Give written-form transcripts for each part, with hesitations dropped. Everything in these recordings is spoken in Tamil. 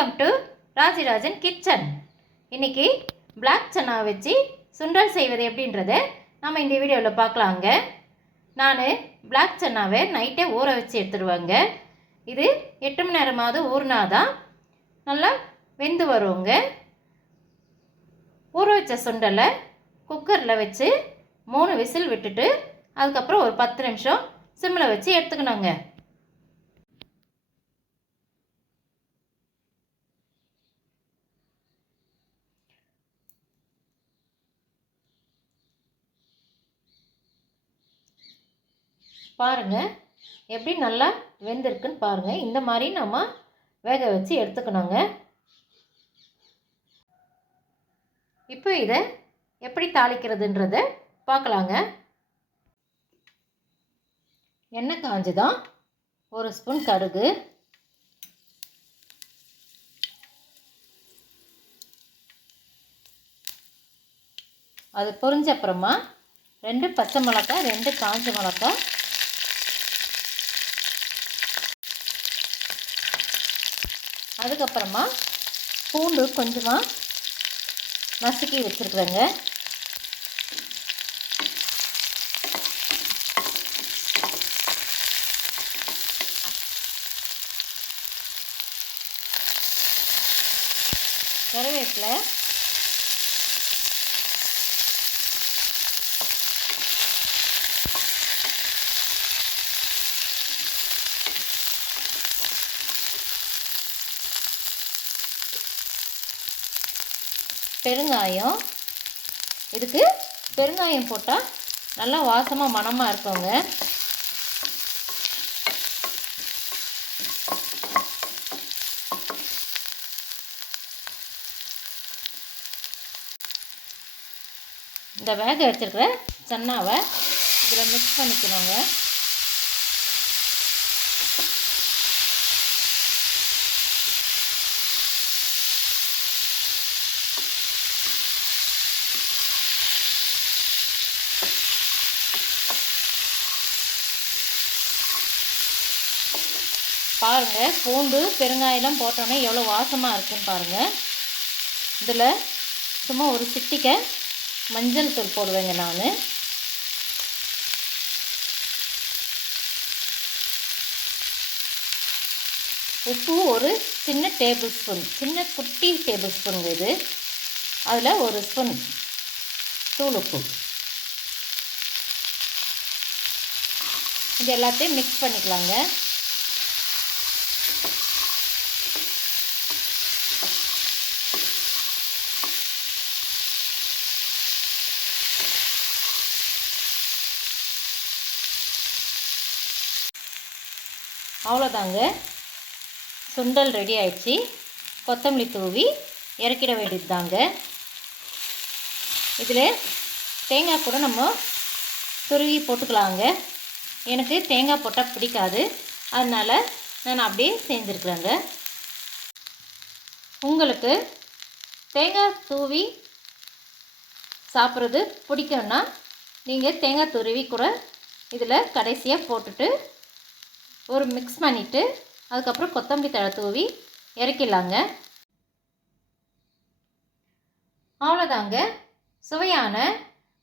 Welcome to Rajarajan kitchen. இன்றைக்கி பிளாக் சன்னா வச்சு சுண்டல் செய்வது எப்படின்றத நம்ம இந்த வீடியோவில் பார்க்கலாங்க. நான் பிளாக் சன்னாவை நைட்டே ஊற வச்சு எடுத்துடுவேங்க. இது 8 மணி நேரமாவது ஊறினாதான் நல்லா வெந்து வருங்க. ஊற வச்ச சுண்டலை குக்கரில் வச்சு 3 விசில் விட்டுட்டு அதுக்கப்புறம் ஒரு 10 நிமிஷம் சிம்மில் வச்சு எடுத்துக்கணுங்க. பாருங்கள் எப்படி நல்லா வெந்திருக்குன்னு பாருங்கள். இந்த மாதிரி நம்ம வேக வச்சு எடுத்துக்கணுங்க. இப்போ இதை எப்படி தாளிக்கிறதுன்றதை பார்க்கலாங்க. எண்ணெய் காஞ்சுதான் 1 ஸ்பூன் கடுகு, அது பொரிஞ்ச அப்புறமா 2 பச்சை மிளகாய், 2 காஞ்ச மிளகாய், அதுக்கப்புறமா பூண்டு கொஞ்சமாக நசுக்கி வச்சுருக்குறேங்க. கருவேப்பிலை, பெருங்காயம். இதுக்கு பெருங்காயம் போட்டால் நல்லா வாசமாக மணமாக இருக்குங்க. இந்த வேக வச்சுருக்கிற சன்னாவை இதில் மிக்ஸ் பண்ணிக்கணுங்க. பாருங்கள், பூண்டு பெருங்காயெல்லாம் போட்டோன்னே எவ்வளோ வாசமாக இருக்குன்னு பாருங்கள். இதில் சும்மா ஒரு சிட்டிக்கை மஞ்சள் தூள் போடுவேங்க நான். உப்பு ஒரு சின்ன டேபிள் ஸ்பூன், சின்ன குட்டி டேபிள் ஸ்பூனுங்க இது. அதில் 1 ஸ்பூன் தூள் உப்பு. இது எல்லாத்தையும் மிக்ஸ் பண்ணிக்கலாங்க. அவ்வளோதாங்க, சுண்டல் ரெடி ஆயிடுச்சு. கொத்தமல்லி தூவி இறக்கிட வேண்டியது தாங்க. இதில் தேங்காய் கூட நம்ம துருவி போட்டுக்கலாங்க. எனக்கு தேங்காய் போட்டால் பிடிக்காது, அதனால் நான் அப்படியே செஞ்சுருக்குறேங்க. உங்களுக்கு தேங்காய் தூவி சாப்பிட்றது பிடிக்கும்னா நீங்கள் தேங்காய் துருவி கூட இதில் கடைசியாக போட்டுட்டு ஒரு மிக்ஸ் பண்ணிவிட்டு அதுக்கப்புறம் கொத்தமல்லி தழை தூவி இறக்கிடலாங்க. அவ்வளோதாங்க, சுவையான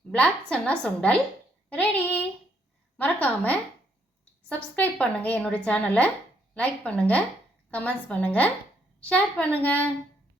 பிளாக் சன்னா சுண்டல் ரெடி. மறக்காமல் சப்ஸ்கிரைப் பண்ணுங்கள் என்னோடய சேனலை, லைக் பண்ணுங்கள், கமெண்ட்ஸ் பண்ணுங்கள், ஷேர் பண்ணுங்கள்.